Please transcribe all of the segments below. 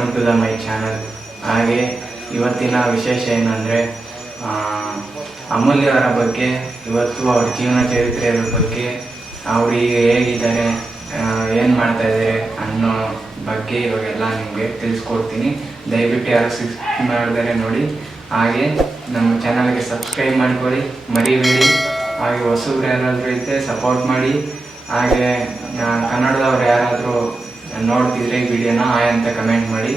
Welcome to the my channel. ಹಾಗೆ ಇವತ್ತಿನ ವಿಶೇಷ ಏನಂದರೆ ಅಮೂಲ್ಯವರ ಬಗ್ಗೆ, ಇವತ್ತು ಅವ್ರ ಜೀವನ ಚರಿತ್ರೆಯ ಬಗ್ಗೆ, ಅವರು ಈಗ ಹೇಗಿದ್ದಾರೆ, ಏನು ಮಾಡ್ತಾಯಿದ್ದಾರೆ ಅನ್ನೋ ಬಗ್ಗೆ ಇವಾಗೆಲ್ಲ ನಿಮಗೆ ತಿಳಿಸ್ಕೊಡ್ತೀನಿ. ದಯವಿಟ್ಟು ಯಾರು ಸಬ್ಸ್ಕ್ರೈಬ್ ಮಾಡಿದರೆ ನೋಡಿ. ಹಾಗೆ ನಮ್ಮ ಚಾನಲ್ಗೆ ಸಬ್ಸ್ಕ್ರೈಬ್ ಮಾಡ್ಕೊಳ್ಳಿ, ಮರಿಬೇಡಿ. ಹಾಗೆ ಹೊಸಬ್ರು ಯಾರಾದರೂ ಇದ್ದರೆ ಸಪೋರ್ಟ್ ಮಾಡಿ. ಹಾಗೆ ಕನ್ನಡದವ್ರು ಯಾರಾದರೂ ನೋಡ್ತಿದ್ರೆ ಈ ವಿಡಿಯೋನ ಹಾಯ್ ಅಂತ ಕಮೆಂಟ್ ಮಾಡಿ.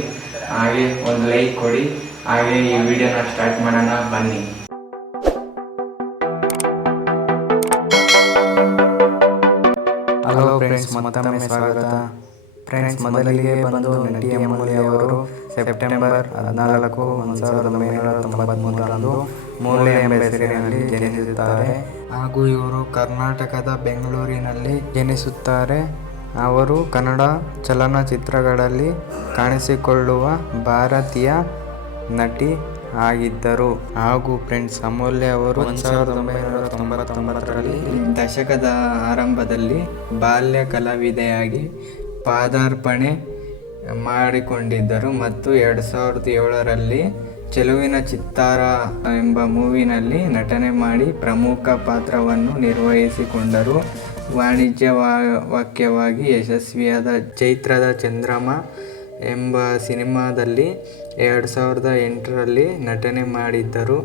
ಹಾಗೆ ಒಂದು ಲೈಕ್ ಕೊಡಿ. ಹಾಗೆ ಈ ವಿಡಿಯೋನ ಸ್ಟಾರ್ಟ್ ಮಾಡೋಣ ಬನ್ನಿ. ಹಲೋ ಫ್ರೆಂಡ್ಸ್, ಮತ್ತೊಮ್ಮೆ ಸ್ವಾಗತ. ಫ್ರೆಂಡ್ಸ್, ಮೊದಲಿಗೆ ಬಂದು ನಟಿ ಅಮೂಲ್ಯ ಅವರು ಸೆಪ್ಟೆಂಬರ್ 14, 1993 ಮೂಲೆ ಎಂಬ ಹೆಸರಿನಲ್ಲಿ ಜನಿಸುತ್ತಾರೆ. ಹಾಗೂ ಇವರು ಕರ್ನಾಟಕದ ಬೆಂಗಳೂರಿನಲ್ಲಿ ಜನಿಸುತ್ತಾರೆ. ಅವರು ಕನ್ನಡ ಚಲನಚಿತ್ರಗಳಲ್ಲಿ ಕಾಣಿಸಿಕೊಳ್ಳುವ ಭಾರತೀಯ ನಟಿ ಆಗಿದ್ದರು. ಹಾಗೂ ಫ್ರೆಂಡ್ಸ್, ಅಮೂಲ್ಯ ಅವರು 1999ರಲ್ಲಿ ದಶಕದ ಆರಂಭದಲ್ಲಿ ಬಾಲ್ಯ ಕಲಾವಿದೆಯಾಗಿ ಪಾದಾರ್ಪಣೆ ಮಾಡಿಕೊಂಡಿದ್ದರು ಮತ್ತು 2007ರಲ್ಲಿ ಚೆಲುವಿನ ಚಿತ್ತಾರ ಎಂಬ ಮೂವಿನಲ್ಲಿ ನಟನೆ ಮಾಡಿ ಪ್ರಮುಖ ಪಾತ್ರವನ್ನು ನಿರ್ವಹಿಸಿಕೊಂಡರು. ವಾಣಿಜ್ಯವಾಗಿ ಯಶಸ್ವಿಯಾದ ಚೈತ್ರದ ಚಂದ್ರಮ ಎಂಬ ಸಿನಿಮಾದಲ್ಲಿ 2008ರಲ್ಲಿ ನಟನೆ ಮಾಡಿದ್ದರು.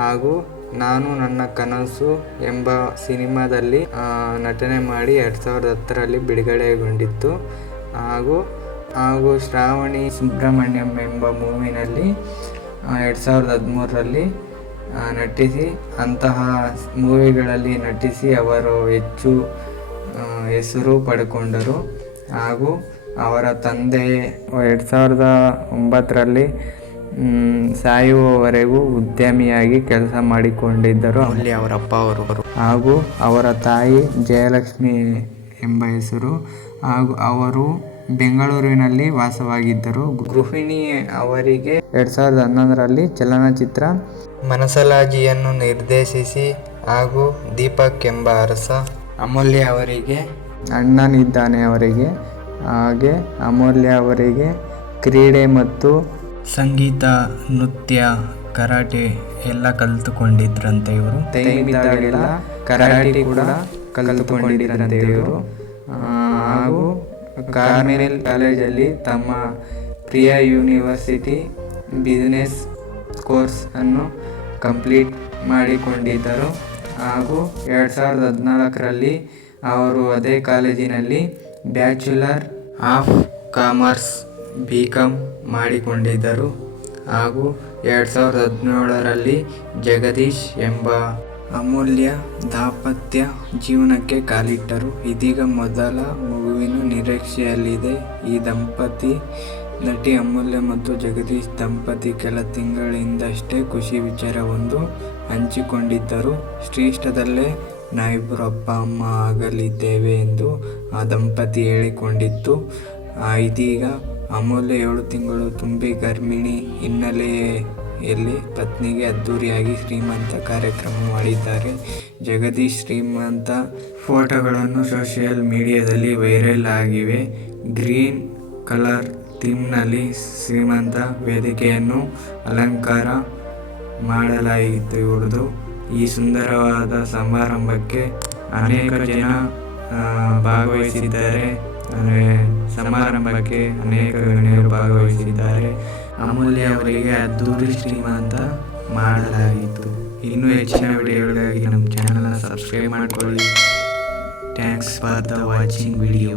ಹಾಗೂ ನಾನು ನನ್ನ ಕನಸು ಎಂಬ ಸಿನಿಮಾದಲ್ಲಿ ನಟನೆ ಮಾಡಿ 2010ರಲ್ಲಿ ಬಿಡುಗಡೆಗೊಂಡಿತ್ತು. ಹಾಗೂ ಶ್ರಾವಣಿ ಸುಬ್ರಹ್ಮಣ್ಯಂ ಎಂಬ ಮೂವಿನಲ್ಲಿ 2013ರಲ್ಲಿ ನಟಿಸಿ, ಅಂತಹ ಮೂವಿಗಳಲ್ಲಿ ನಟಿಸಿ ಅವರು ಹೆಚ್ಚು ಹೆಸರು ಪಡ್ಕೊಂಡರು. ಹಾಗೂ ಅವರ ತಂದೆ 2009ರಲ್ಲಿ ಸಾಯುವವರೆಗೂ ಉದ್ಯಮಿಯಾಗಿ ಕೆಲಸ ಮಾಡಿಕೊಂಡಿದ್ದರು. ಅಲ್ಲಿ ಅವರ ಅಪ್ಪ ಅವರು. ಹಾಗೂ ಅವರ ತಾಯಿ ಜಯಲಕ್ಷ್ಮಿ ಎಂಬ ಹೆಸರು. ಹಾಗೂ ಅವರು ಬೆಂಗಳೂರಿನಲ್ಲಿ ವಾಸವಾಗಿದ್ದರು. ಗೃಹಿಣಿ ಅವರಿಗೆ 2011ರಲ್ಲಿ ಚಲನಚಿತ್ರ ಮನಸಲಾಜಿಯನ್ನು ನಿರ್ದೇಶಿಸಿ, ಹಾಗೂ ದೀಪಕ್ ಎಂಬ ಅರಸ ಅಮೂಲ್ಯ ಅವರಿಗೆ ಅಣ್ಣನಿದ್ದಾನೆ ಅವರಿಗೆ. ಹಾಗೆ ಅಮೂಲ್ಯ ಅವರಿಗೆ ಕ್ರೀಡೆ ಮತ್ತು ಸಂಗೀತ, ನೃತ್ಯ, ಕರಾಟೆ ಎಲ್ಲ ಕಲಿತುಕೊಂಡಿದ್ರಂತೆ ಇವರು. ಟೈಮಿದ್ದಾಗೆಲ್ಲ ಕರಾಟೆ ಕೂಡ ಕಲಿತುಕೊಂಡಿದ್ರಂತೆ ಇವರು. ಹಾಗೂ ಕಾರ್ಮೆಲ್ ಕಾಲೇಜಲ್ಲಿ ತಮ್ಮ ಪ್ರಿಯ ಯೂನಿವರ್ಸಿಟಿ ಬಿಸ್ನೆಸ್ ಕೋರ್ಸ್ ಅನ್ನು ಕಂಪ್ಲೀಟ್ ಮಾಡಿಕೊಂಡಿದ್ದರು. ಹಾಗೂ 2014ರಲ್ಲಿ ಅವರು ಅದೇ ಕಾಲೇಜಿನಲ್ಲಿ ಬ್ಯಾಚುಲರ್ ಆಫ್ ಕಾಮರ್ಸ್ BCom ಮಾಡಿಕೊಂಡಿದ್ದರು. ಹಾಗೂ 2017ರಲ್ಲಿ ಜಗದೀಶ್ ಎಂಬ ಅಮೂಲ್ಯ ದಾಂಪತ್ಯ ಜೀವನಕ್ಕೆ ಕಾಲಿಟ್ಟರು. ಇದೀಗ ಮೊದಲ ಮಗುವಿನ ನಿರೀಕ್ಷೆಯಲ್ಲಿದೆ ಈ ದಂಪತಿ. ನಟಿ ಅಮೂಲ್ಯ ಮತ್ತು ಜಗದೀಶ್ ದಂಪತಿ ಕೆಲ ತಿಂಗಳಿಂದಷ್ಟೇ ಖುಷಿ ವಿಚಾರವೊಂದು ಹಂಚಿಕೊಂಡಿದ್ದರು. ಶ್ರೀಷ್ಟದಲ್ಲೇ ನಾವಿಬ್ಬರು ಅಪ್ಪ ಅಮ್ಮ ಆಗಲಿದ್ದೇವೆ ಎಂದು ಆ ದಂಪತಿ ಹೇಳಿಕೊಂಡಿತ್ತು. ಇದೀಗ ಅಮೂಲ್ಯ 7 ತಿಂಗಳು ತುಂಬಿ ಗರ್ಭಿಣಿ ಹಿನ್ನೆಲೆಯಲ್ಲಿ ಪತ್ನಿಗೆ ಅದ್ದೂರಿಯಾಗಿ ಶ್ರೀಮಂತ ಕಾರ್ಯಕ್ರಮ ಮಾಡಿದ್ದಾರೆ. ಜಗದೀಶ್ ಶ್ರೀಮಂತ ಫೋಟೋಗಳನ್ನು ಸೋಷಿಯಲ್ ಮೀಡಿಯಾದಲ್ಲಿ ವೈರಲ್ ಆಗಿವೆ. ಗ್ರೀನ್ ಕಲರ್ ಥೀಮ್ನಲ್ಲಿ ಶ್ರೀಮಂತ ವೇದಿಕೆಯನ್ನು ಅಲಂಕಾರ ಮಾಡಲಾಗಿತ್ತು. ಇವರದು ಈ ಸುಂದರವಾದ ಸಮಾರಂಭಕ್ಕೆ ಅನೇಕ ಜನ ಭಾಗವಹಿಸಿದ್ದಾರೆ. ಸಮಾರಂಭಕ್ಕೆ ಅನೇಕ ಗಣ್ಯರು ಭಾಗವಹಿಸಿದ್ದಾರೆ. ಅಮೂಲ್ಯ ಅವರಿಗೆ ಅದ್ದೂರಿ ಶ್ರೀಮಂತ ಮಾಡಲಾಗಿತ್ತು. ಇನ್ನೂ ಹೆಚ್ಚಿನ ವಿಡಿಯೋಗಳಿಗಾಗಿ ನಮ್ಮ ಚಾನಲ್ನ ಸಬ್ಸ್ಕ್ರೈಬ್ ಮಾಡಿಕೊಳ್ಳಿ. Thanks for the watching video.